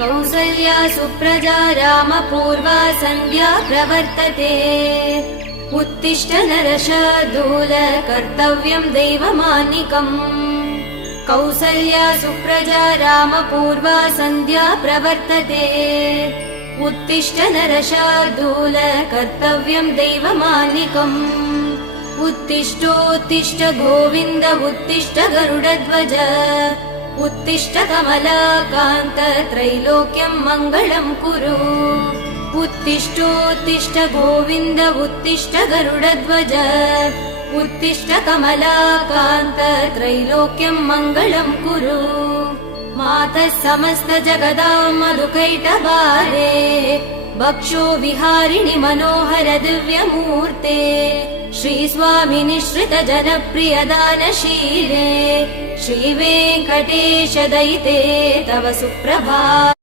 कौसल्या सुप्रजा रामपूर्वा सन्ध्या प्रवर्तते उत्तिष्ठ नरशार्दूल कर्तव्यं दैवमानिकम् कौसल्या सुप्रजा रामपूर्वा सन्ध्या प्रवर्तते उत्तिष्ठ नरशार्दूल कर्तव्यं दैवमानिकम् उत्तिष्ठोत्तिष्ठ गोविन्द उत्तिष्ठ गरुडध्वज उत्तिष्ठ कमलाकान्त त्रैलोक्यं मङ्गलं कुरु उत्तिष्ठोत्तिष्ठ गोविन्द उत्तिष्ठ गरुडध्वज उत्तिष्ठ कमलाकान्त त्रैलोक्यं मङ्गलं कुरु मातः समस्त जगदां मधुकैटभारे भक्षो विहारिणि मनोहर दिव्यमूर्ते श्री निश्रित जनप्रिय दानशीले श्रीवेङ्कटेश दयिते तव सुप्रभातम्।